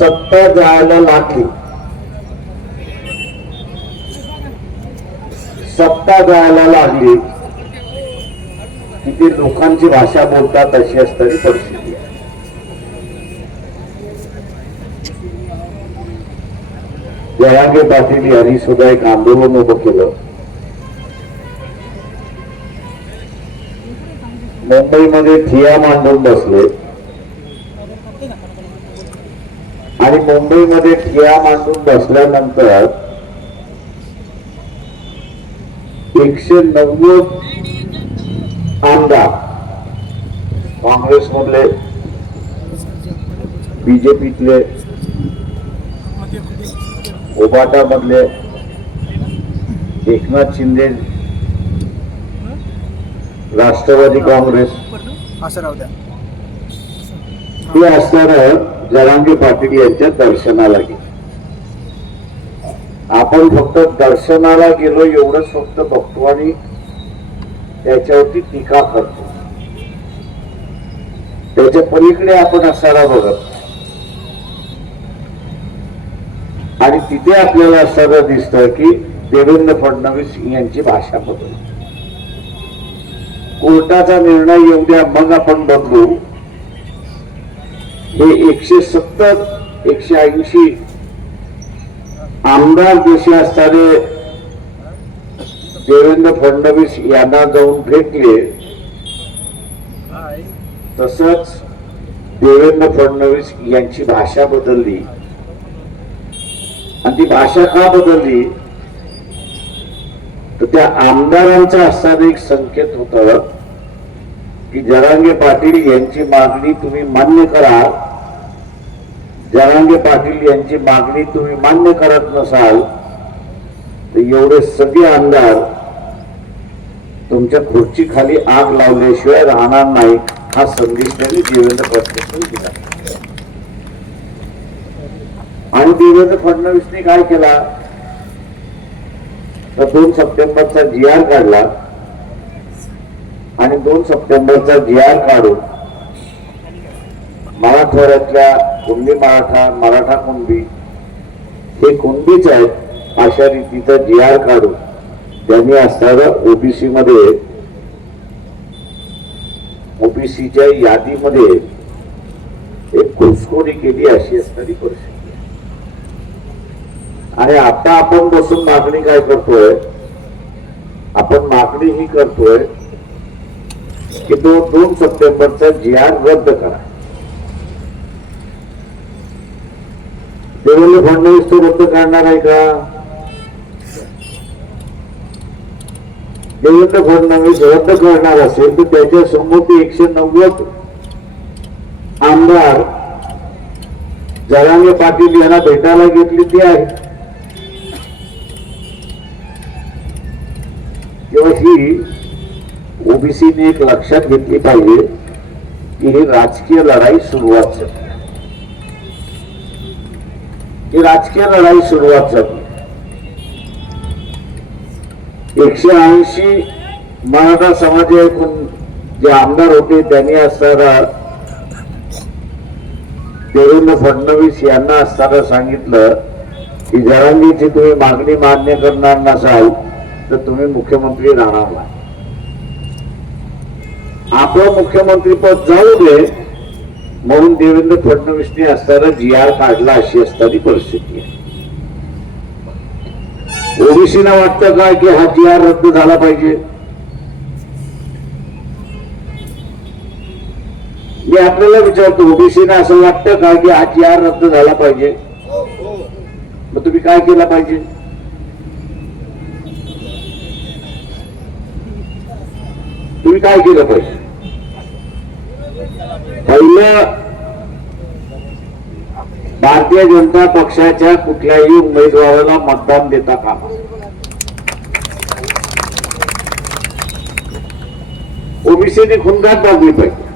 सत्ता जायला लागली. सत्ता जायला लागली. किती लोकांची भाषा बोलतात अशी असणारी परिस्थिती आहे. जयागे पाटील यांनी सुद्धा एक आंदोलन उभं केलं. मुंबईमध्ये ठिया मांडून बसले. आणि मुंबईमध्ये ठिया मांडून बसल्यानंतर एकशे नव्वद आमदार काँग्रेसमधले बीजेपीतले उबाटामधले एकनाथ शिंदे राष्ट्रवादी काँग्रेस. असं राहू द्या. हे असताना जरांगे पाटील यांच्या दर्शनाला गेलो आपण फक्त दर्शनाला गेलो एवढंच फक्त बघतो आणि त्याच्यावरती टीका करतो. त्याच्या पलीकडे आपण असायला बघत आणि तिथे आपल्याला असताना दिसत की देवेंद्र फडणवीस यांची भाषा बदल कोर्टाचा निर्णय येऊ द्या मग आपण बदलू. हे एकशे सत्तर एकशे ऐंशी आमदार देशी असताना देवेंद्र फडणवीस यांना जाऊन भेटले तसंच देवेंद्र फडणवीस यांची भाषा बदलली. आणि ती भाषा का बदलली? तर त्या आमदारांचा असताना एक संकेत होता. की जरांगे पाटील यांची मागणी तुम्ही मान्य करा. जरांगे पाटील यांची मागणी तुम्ही मान्य करत नसाल तर एवढे सगळे आमदार तुमच्या खुर्ची खाली आग लावल्याशिवाय राहणार नाही हा संदेश त्यांनी देवेंद्र फडणवीस दिला. आणि देवेंद्र फडणवीसने काय केला? तर दोन सप्टेंबरचा जी आर काढला. आणि दोन सप्टेंबरचा जी आर काढून मराठवाड्यातल्या कुणबी मराठा मराठा कुणबी हे कुणबीच आहेत अशा रीतीचा जी आर काढून त्यांनी असताना ओबीसी मध्ये ओबीसीच्या यादीमध्ये एक घुसखोरी केली अशी असणारी परिस्थिती आणि आता आपण बसून मागणी काय करतोय? आपण मागणी ही करतोय की तो दोन सप्टेंबरचा जी आर रद्द करा. देवेंद्र फडणवीस तो रद्द करणार आहे का? देवेंद्र फडणवीस रद्द करणार असेल तर त्याच्यासमोर ते एकशे नव्वद आमदार जरांगे पाटील यांना भेटायला घेतली ती आहे. तेव्हा ही ओबीसीने एक लक्षात घेतली पाहिजे की ही राजकीय लढाई सुरुवात झाली. ही राजकीय लढाई सुरुवात झाली. एकशे ऐंशी मराठा समाज जे आमदार होते त्यांनी असताना देवेंद्र फडणवीस यांना असताना सांगितलं की जरांगीची तुम्ही मागणी मान्य करणार नसाल तर तुम्ही मुख्यमंत्री राहणार नाही. आपलं मुख्यमंत्री पद जाऊ दे म्हणून देवेंद्र फडणवीसने असताना जी आर काढला अशी असताना परिस्थिती आहे. ओबीसीना वाटतं का की हा जी आर रद्द झाला पाहिजे? मी आपल्याला विचारतो ओबीसीना असं वाटतं का की हा जी आर रद्द झाला पाहिजे? मग तुम्ही काय केलं पाहिजे? तुम्ही काय केलं पाहिजे? भारतीय जनता पक्षाच्या कुठल्याही उमेदवाराला मतदान देता कामा. ओबीसीने खुंदात दाबली पाहिजे.